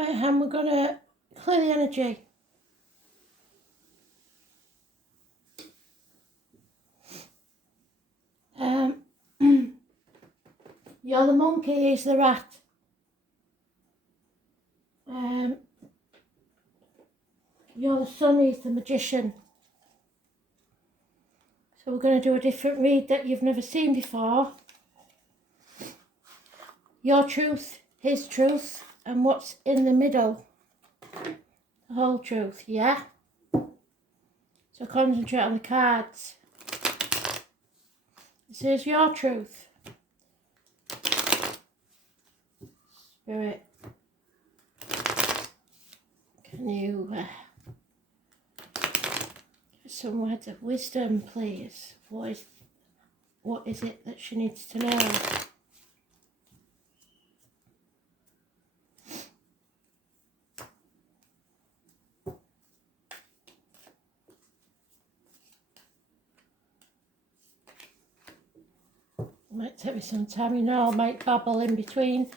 Right, and we're going to clear the energy. You're the monkey, he's the rat. You're the sun, he's the magician. So we're going to do a different read that you've never seen before. Your truth, his truth, and what's in the middle. The whole truth, yeah? So concentrate on the cards. This is your truth. Spirit, can you give some words of wisdom, please? What is it that she needs to know? Might take me some time, you know, I might babble in between,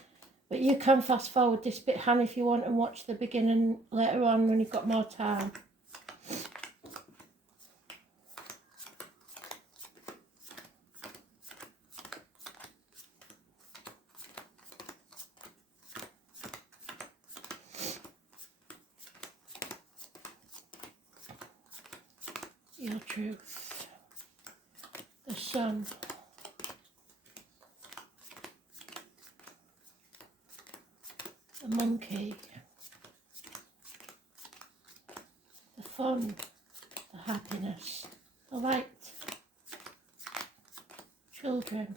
but you can fast forward this bit, Han, if you want, and watch the beginning later on when you've got more time. Your truth. The sun. The monkey. The fun. The happiness. The light. Children.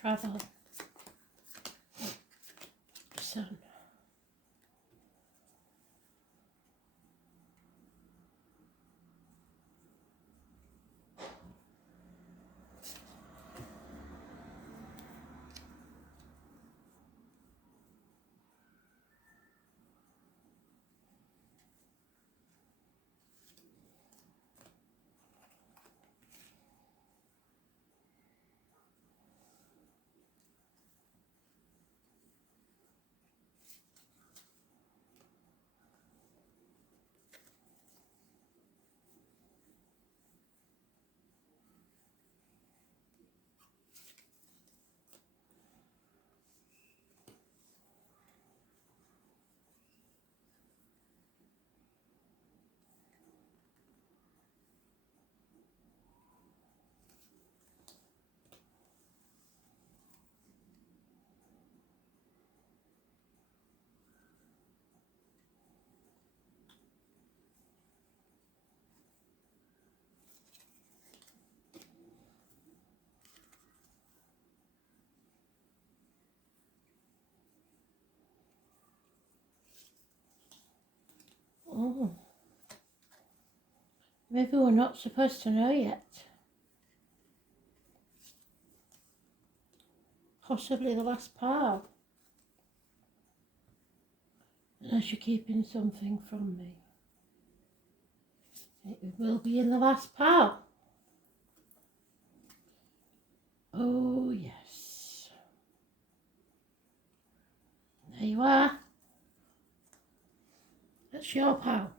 Travel. The sun. Oh. Maybe we're not supposed to know yet. Possibly the last part. Unless you're keeping something from me. It will be in the last part. Oh, yes. There you are. That's your pal.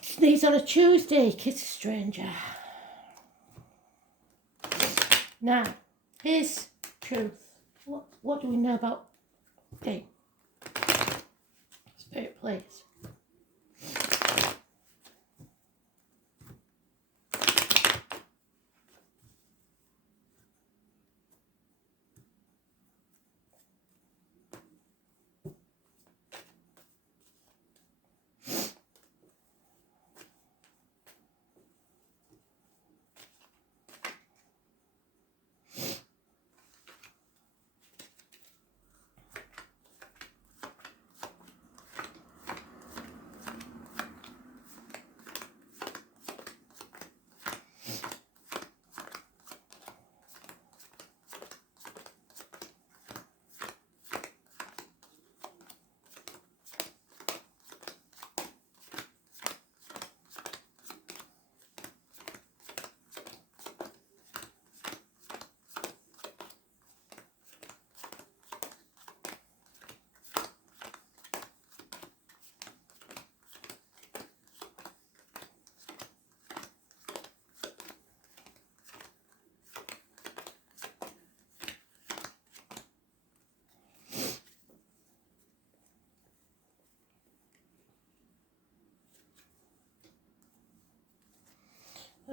Sneeze on a Tuesday, kiss a stranger. Now, here's truth. What do we know about game? Spirit, please.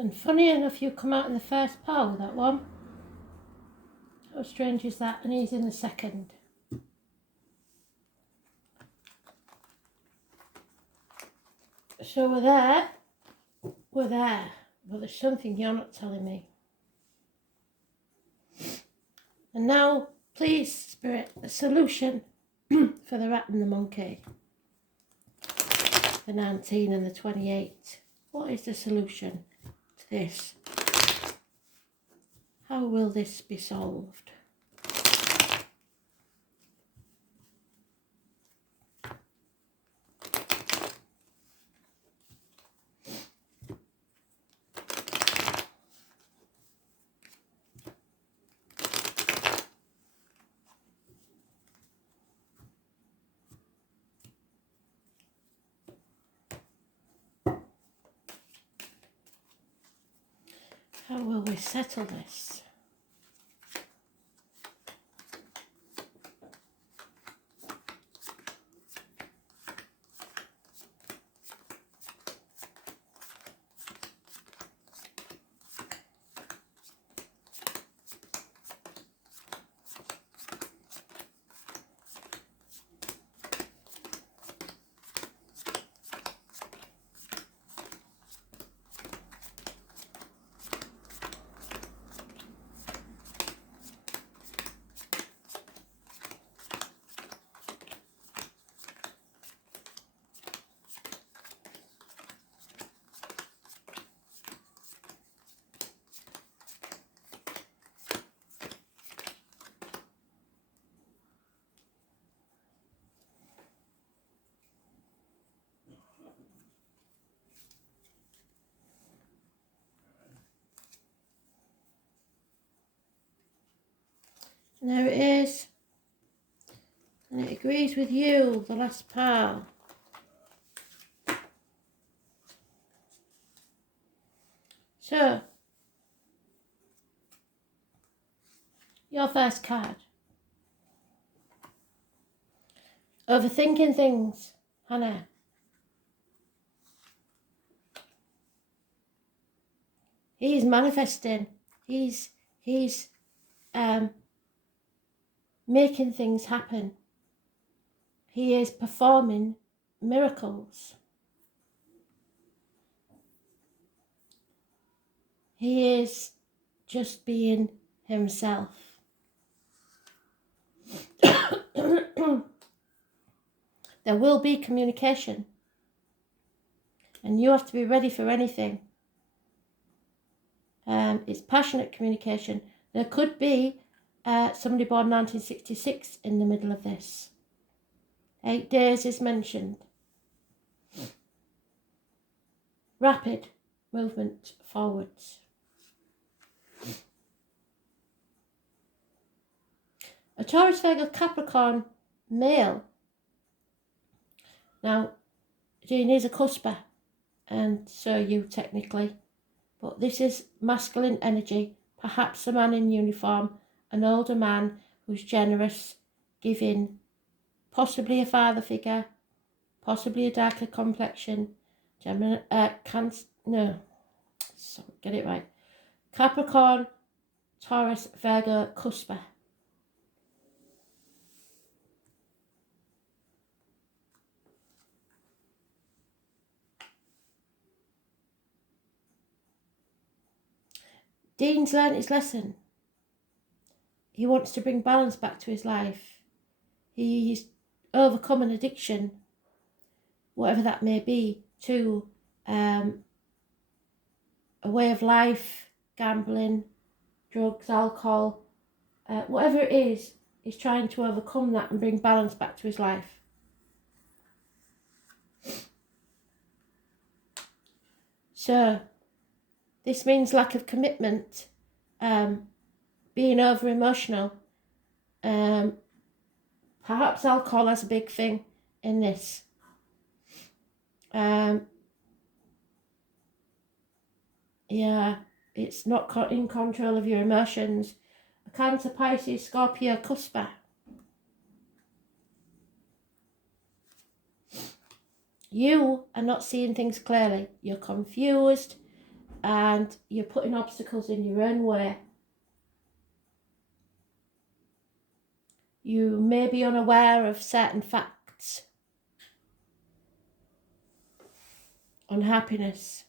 And funny enough, you come out in the first pile with that one. How strange is that? And he's in the second. So we're there. We're there. But there's something you're not telling me. And now, please, Spirit, a solution for the rat and the monkey. The 19 and the 28. What is the solution to this? How will this be solved? How will we settle this? And there it is. And it agrees with you, the last pile. So, your first card. Overthinking things, Hannah. He's manifesting. He's making things happen. He is performing miracles. He is just being himself. There will be communication, and you have to be ready for anything. It's passionate communication. There could be somebody born 1966 in the middle of this. 8 days is mentioned. Rapid movement forwards. A Taurus, Virgo, Capricorn male. Now, Jean is a cusper, and so you technically, but this is masculine energy, perhaps a man in uniform, an older man who's generous, giving, possibly a father figure, possibly a darker complexion, Gemini, get it right. Capricorn, Taurus, Virgo, cusper. Dean's learned his lesson. He wants to bring balance back to his life. He's overcome an addiction, whatever that may be, to a way of life, gambling, drugs, alcohol, whatever it is, he's trying to overcome that and bring balance back to his life. So, this means lack of commitment, being over emotional. Perhaps alcohol has a big thing in this. Yeah, it's not in control of your emotions. A Cancer, Pisces, Scorpio, cusper. You are not seeing things clearly. You're confused. and you're putting obstacles in your own way. You may be unaware of certain facts on happiness.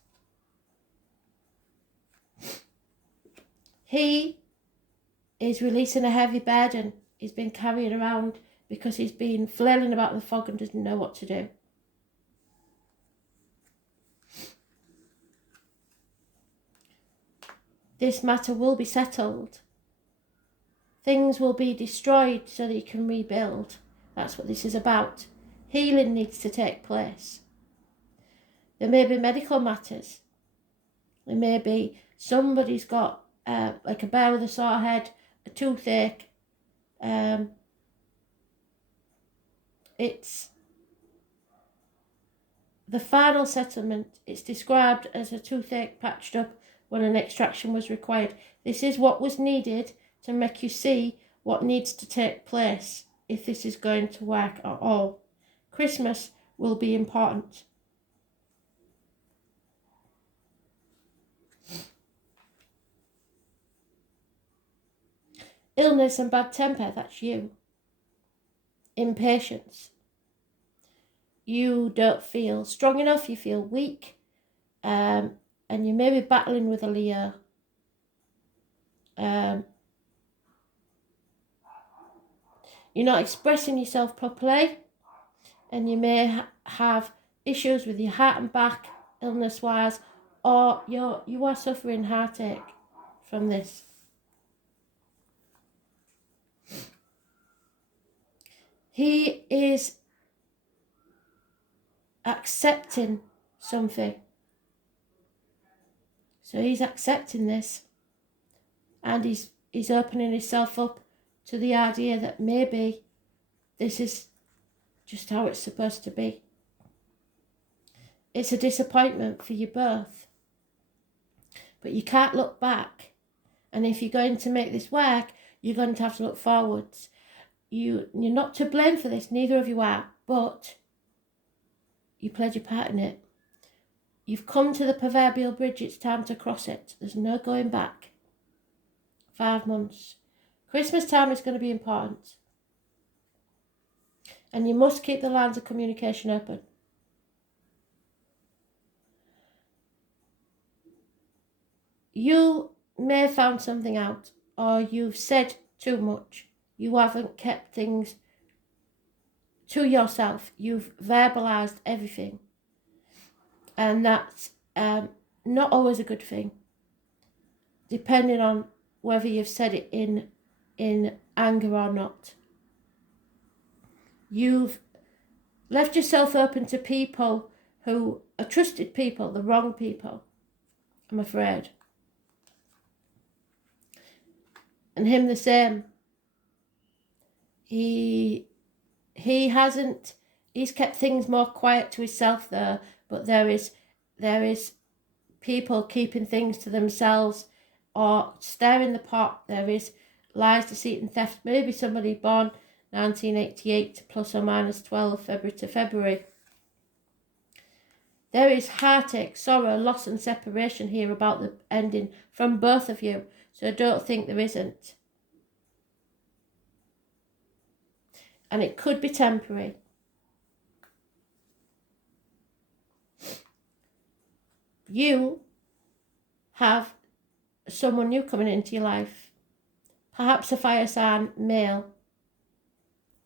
He is releasing a heavy burden he's been carrying around because he's been flailing about the fog and doesn't know what to do. This matter will be settled. Things will be destroyed so that you can rebuild. That's what this is about. Healing needs to take place. There may be medical matters. There may be somebody's got like a bear with a sore head, a toothache. It's the final settlement. It's described as a toothache patched up when an extraction was required. This is what was needed to make you see what needs to take place if this is going to work at all. Christmas will be important. Illness and bad temper, that's you. Impatience. You don't feel strong enough, you feel weak, and you may be battling with a Leo. You're not expressing yourself properly, and you may have issues with your heart and back, illness-wise, or you are suffering heartache from this. He is accepting something. So he's accepting this, and he's opening himself up to the idea that maybe this is just how it's supposed to be. It's a disappointment for you both, but you can't look back. And if you're going to make this work, you're going to have to look forwards. You're not to blame for this, neither of you are, but you played your part in it. You've come to the proverbial bridge, it's time to cross it. There's no going back. 5 months. Christmas time is going to be important. And you must keep the lines of communication open. You may have found something out, or you've said too much. You haven't kept things to yourself. You've verbalised everything. And that's not always a good thing, depending on whether you've said it in anger or not. You've left yourself open to people who are trusted people, the wrong people, I'm afraid. And him the same. He's kept things more quiet to himself though, but there is people keeping things to themselves or stirring the pot. There is lies, deceit and theft. Maybe somebody born 1988 plus or minus 12 February to February. There is heartache, sorrow, loss and separation here about the ending from both of you. So don't think there isn't. And it could be temporary. You have someone new coming into your life. Perhaps a fire sign male.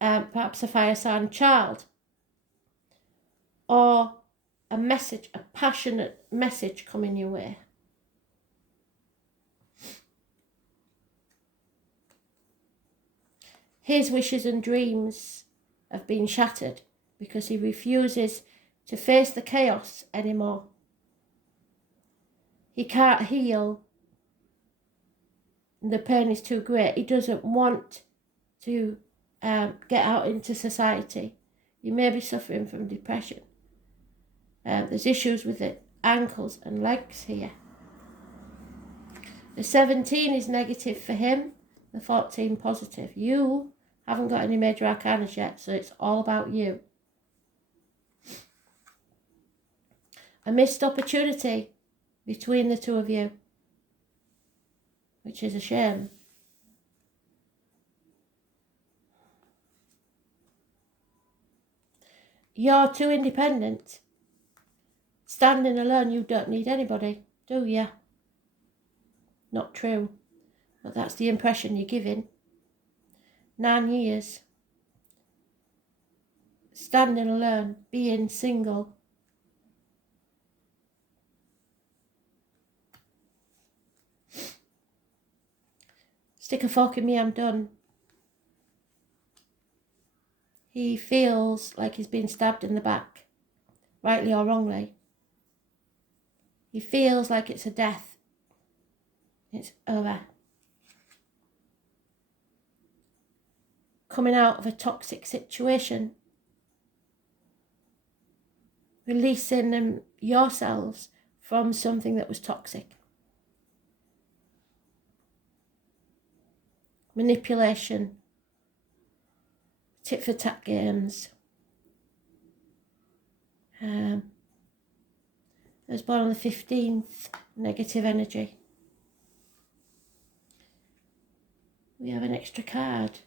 Perhaps a fire sign child. Or a message, a passionate message coming your way. His wishes and dreams have been shattered because he refuses to face the chaos anymore. He can't heal. The pain is too great. He doesn't want to get out into society. You may be suffering from depression. There's issues with the ankles and legs here. The 17 is negative for him, the 14 positive. You haven't got any major arcanas yet, so it's all about you. A missed opportunity between the two of you, which is a shame. You're too independent. Standing alone, you don't need anybody, do you? Not true. But that's the impression you're giving. 9 years. Standing alone, being single. Stick a fork in me, I'm done. He feels like he's been stabbed in the back, rightly or wrongly. He feels like it's a death. It's over. Coming out of a toxic situation. Releasing yourselves from something that was toxic. Manipulation. Tit for tat games. I was born on the 15th, negative energy. We have an extra card.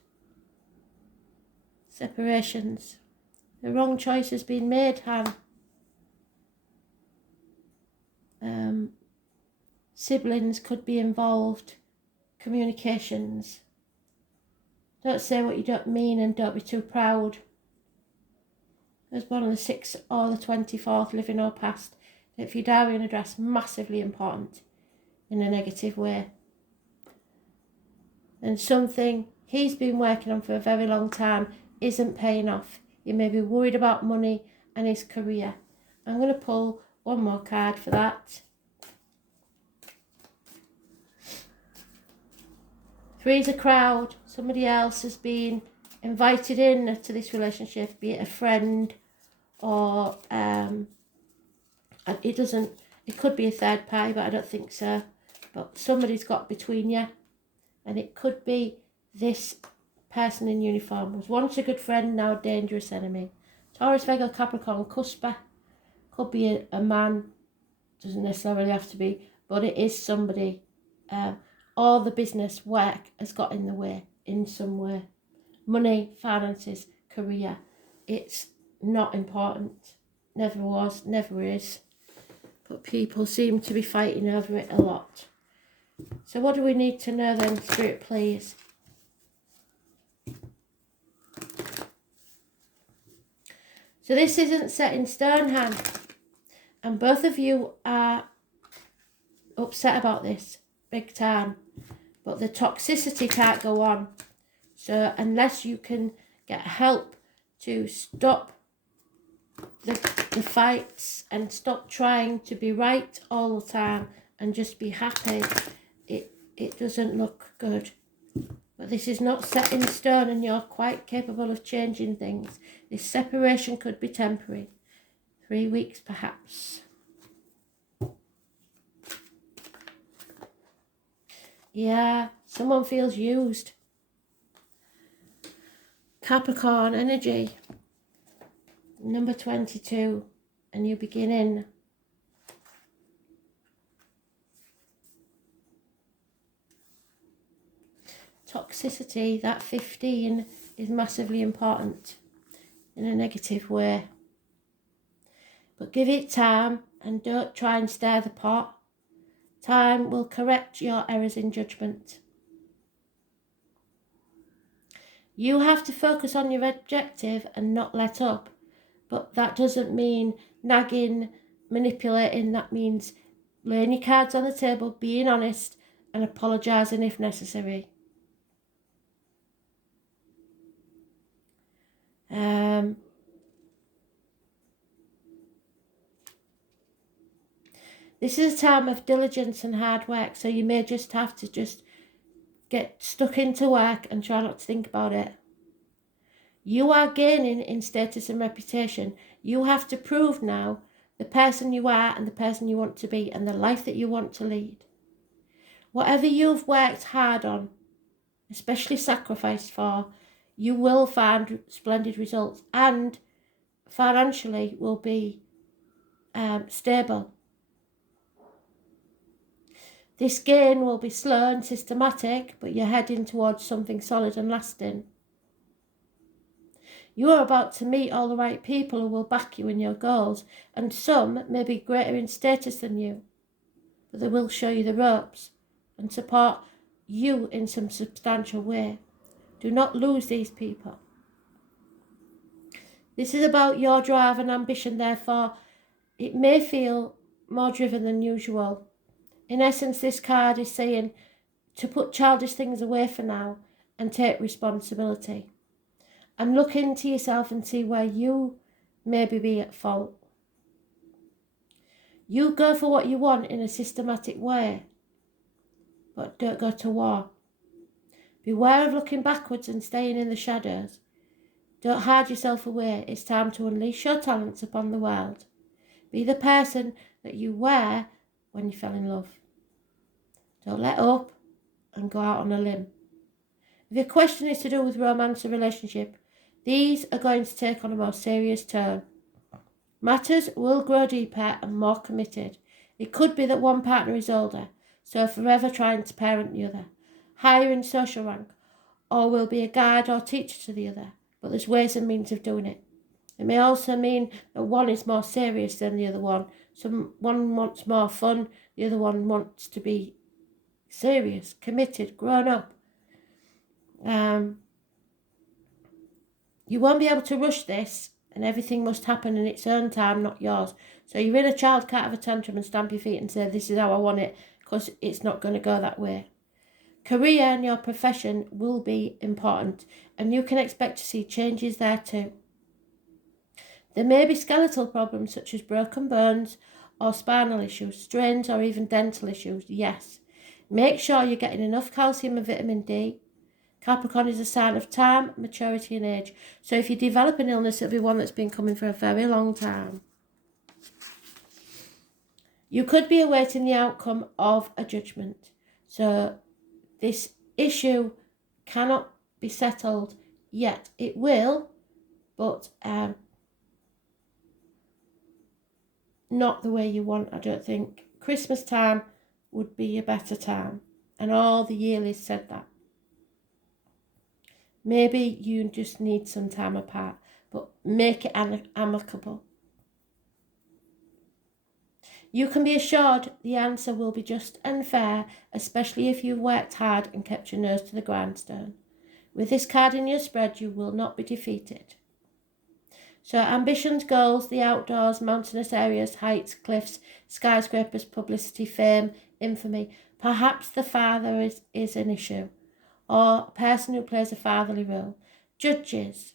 Separations. The wrong choice has been made, Han. Siblings could be involved. Communications. Don't say what you don't mean and don't be too proud. I was born on the 6th or the 24th, living or past. If your diary and address, massively important in a negative way. And something he's been working on for a very long time isn't paying off. He may be worried about money and his career. I'm going to pull one more card for that. Three's a crowd. Somebody else has been invited in to this relationship, be it a friend or it could be a third party, but I don't think so. But somebody's got between you, and it could be this person in uniform was once a good friend, now a dangerous enemy. Taurus, Virgo, Capricorn, Cusper. Could be a man, doesn't necessarily have to be, but it is somebody. All the business work has got in the way in some way. Money, finances, career. It's not important. Never was, never is. But people seem to be fighting over it a lot. So what do we need to know then, Spirit, please? So this isn't set in stone, Han. And both of you are upset about this, big time. But the toxicity can't go on. So unless you can get help to stop the fights and stop trying to be right all the time and just be happy, it doesn't look good. But this is not set in stone and you're quite capable of changing things. This separation could be temporary. 3 weeks perhaps. Yeah, someone feels used. Capricorn energy. Number 22. A new beginning. Toxicity, that 15 is massively important in a negative way. But give it time and don't try and stir the pot. Time will correct your errors in judgment. You have to focus on your objective and not let up. But that doesn't mean nagging, manipulating. That means laying your cards on the table, being honest and apologising if necessary. This is a time of diligence and hard work, so you may just have to just get stuck into work and try not to think about it. You are gaining in status and reputation. You have to prove now the person you are and the person you want to be and the life that you want to lead. Whatever you've worked hard on, especially sacrificed for, you will find splendid results and financially will be stable. This gain will be slow and systematic, but you're heading towards something solid and lasting. You are about to meet all the right people who will back you in your goals, and some may be greater in status than you, but they will show you the ropes and support you in some substantial way. Do not lose these people. This is about your drive and ambition, therefore it may feel more driven than usual. In essence, this card is saying to put childish things away for now and take responsibility. And look into yourself and see where you maybe be at fault. You go for what you want in a systematic way, but don't go to war. Beware of looking backwards and staying in the shadows. Don't hide yourself away. It's time to unleash your talents upon the world. Be the person that you were when you fell in love. Don't let up and go out on a limb. If your question is to do with romance or relationship, these are going to take on a more serious tone. Matters will grow deeper and more committed. It could be that one partner is older, so forever trying to parent the other, higher in social rank, or will be a guide or teacher to the other, but there's ways and means of doing it. It may also mean that one is more serious than the other one. One wants more fun, the other one wants to be serious, committed, grown up. You won't be able to rush this, and everything must happen in its own time, not yours. So your inner child can't have a tantrum and stamp your feet and say, this is how I want it, because it's not going to go that way. Career and your profession will be important, and you can expect to see changes there too. There may be skeletal problems such as broken bones or spinal issues, strains, or even dental issues, yes. Make sure you're getting enough calcium and vitamin D. Capricorn is a sign of time, maturity and age. So if you develop an illness, it'll be one that's been coming for a very long time. You could be awaiting the outcome of a judgment. So this issue cannot be settled yet. It will, but not the way you want, I don't think. Christmas time would be a better time. And all the yearlies said that. Maybe you just need some time apart, but make it amicable. You can be assured the answer will be just and fair, especially if you've worked hard and kept your nose to the grindstone. With this card in your spread, you will not be defeated. So ambitions, goals, the outdoors, mountainous areas, heights, cliffs, skyscrapers, publicity, fame, infamy. Perhaps the father is an issue, or a person who plays a fatherly role. Judges,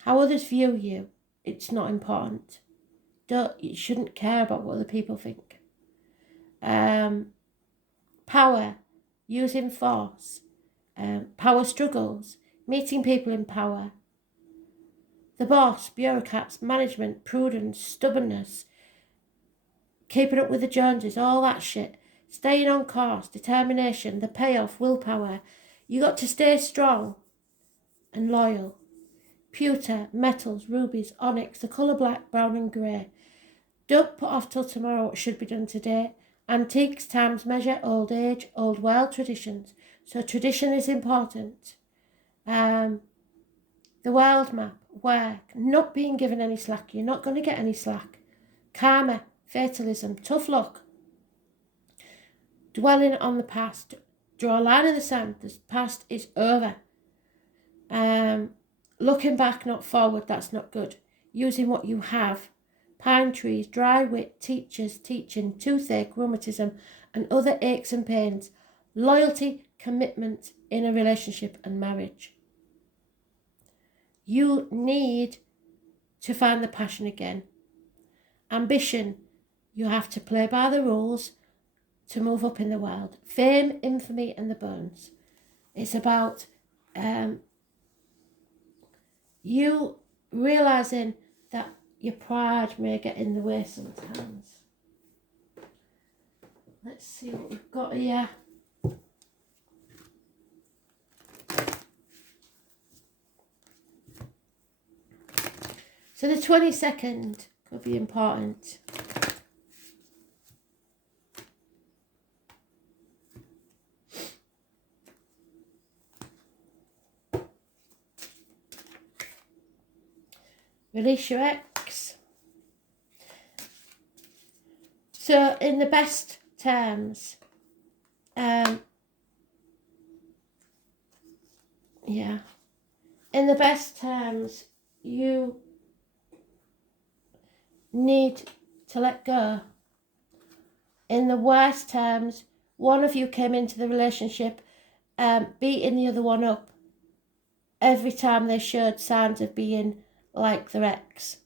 how others view you, it's not important. You shouldn't care about what other people think. Power, using force, power struggles, meeting people in power. The boss, bureaucrats, management, prudence, stubbornness, keeping up with the Joneses, all that shit. Staying on course, determination, the payoff, willpower. You got to stay strong and loyal. Pewter, metals, rubies, onyx, the colour black, brown and grey. Don't put off till tomorrow what should be done today. Antiques, times measure, old age, old world traditions. So tradition is important. The world map, work, not being given any slack. You're not going to get any slack. Karma, fatalism, tough luck. Dwelling on the past. Draw a line in the sand. The past is over. Looking back, not forward, that's not good. Using what you have. Pine trees, dry wit, teachers, teaching, toothache, rheumatism, and other aches and pains. Loyalty, commitment in a relationship and marriage. You need to find the passion again. Ambition, you have to play by the rules to move up in the world. Fame, infamy, and the bones. It's about you realising that your pride may get in the way sometimes. Let's see what we've got here. So the 22nd could be important. Release your ex. So in the best terms, yeah, in the best terms, you need to let go. In the worst terms, one of you came into the relationship beating the other one up every time they showed signs of being like their ex.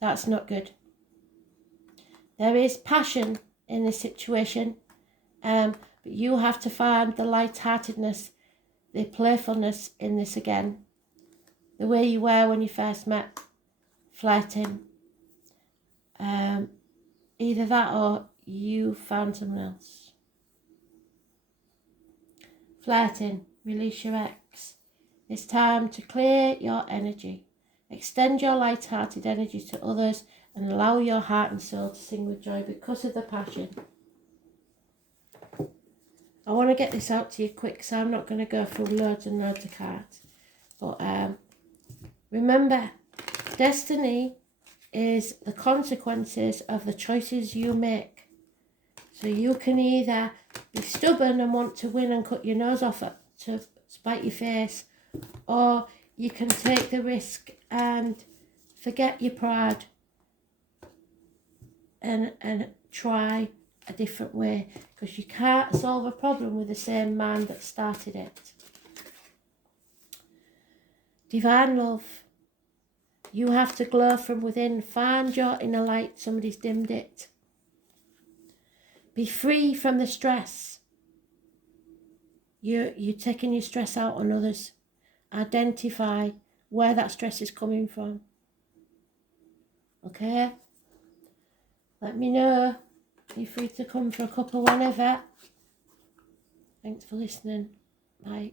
That's not good. There is passion in this situation, but you have to find the light-heartedness, the playfulness in this again. The way you were when you first met, flirting. Either that or you found someone else. Flirting, release your ex. It's time to clear your energy. Extend your light-hearted energy to others and allow your heart and soul to sing with joy because of the passion. I want to get this out to you quick, so I'm not going to go through loads and loads of cards. But remember, destiny is the consequences of the choices you make. So you can either be stubborn and want to win and cut your nose off to spite your face, or you can take the risk and forget your pride and try a different way, because you can't solve a problem with the same man that started it. Divine love. You have to glow from within. Find your inner light. Somebody's dimmed it. Be free from the stress. You're taking your stress out on others. Identify where that stress is coming from. Okay? Let me know. You're free to come for a couple whenever. Thanks for listening. Bye.